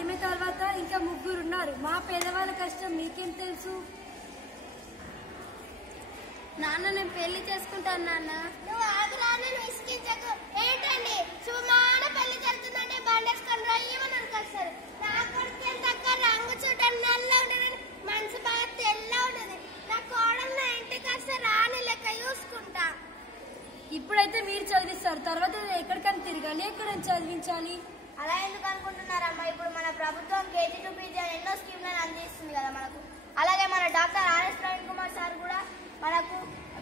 ఈమె తర్వాత ఇంకా ముగ్గురు ఉన్నారు. మా పేదవాళ్ళ కష్టం మీకేం తెలుసు? నాన్న నేను పెళ్లి చేసుకుంటాను. నాన్న నువ్వు ఆగురా, నువ్వు ఇసుకించకు. ఏంటండి సుమాడ పెళ్లి జరుగుతుందంటే బండేసుకొని రయ్యమని అనుకొస్తారు. నా కొడుకు ఎంత రంగు చూడండి, నల్ల ఉండదు, మనసు బాగా తెల్ల ఉండదు. నా కోడలు నా ఇంటికి వస్తే రాని లెక్క చూసుకుంటా. ఇప్పుడైతే మీరు చదివిస్తారు, తర్వాత ఎక్కడికైనా తిరగాలి, ఎక్కడ చదివించాలి. అలా ఎందుకు అనుకుంటున్నారమ్మా? ఇప్పుడు మన ప్రభుత్వం కేజీ టు పీజీ ఎన్నో స్కీమ్లను అందిస్తుంది కదా మనకు. అలాగే మన doctor RS Praveen Kumar sir కూడా మనకు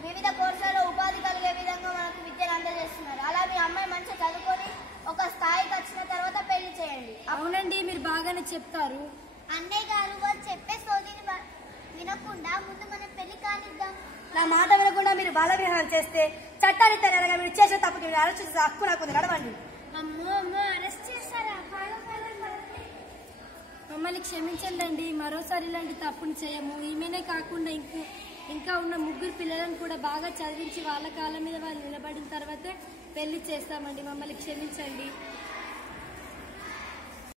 వివిధ కోర్సులలో ఉపాధి కలిగే విధంగా మనకు విద్యను అందజేస్తున్నారు. అలా మీ అమ్మాయి మంచిగా చదువుకొని ఒక స్థాయికి వచ్చిన తర్వాత పెళ్లి చేయండి. అవునండి, మీరు బాగానే చెప్తారు. అన్నయ్య గారు వాళ్ళు చెప్పే సోదిని వినకుండా ముందు మనం పెళ్లి కానిద్దాం. నా మాట వినకుండా మీరు బాల విహారం చేస్తే చట్టాన్ని తెరగా మీరు చేసే తప్పుకి మీరు అరెస్ట్ చేసే హక్కు నాకు నడవండి. అమ్మో అమ్మో, అరెస్ట్ చేస్తారా? మమ్మల్ని క్షమించండి, మరోసారి ఇలాంటి తప్పుని చేయము. ఈమెనే కాకుండా ఇంకా ఉన్న ముగ్గురు పిల్లలను కూడా బాగా చదివించి వాళ్ళ కాళ్ళ మీద వాళ్ళు నిలబడిన తర్వాతే పెళ్లి చేస్తామండి. మమ్మల్ని క్షమించండి.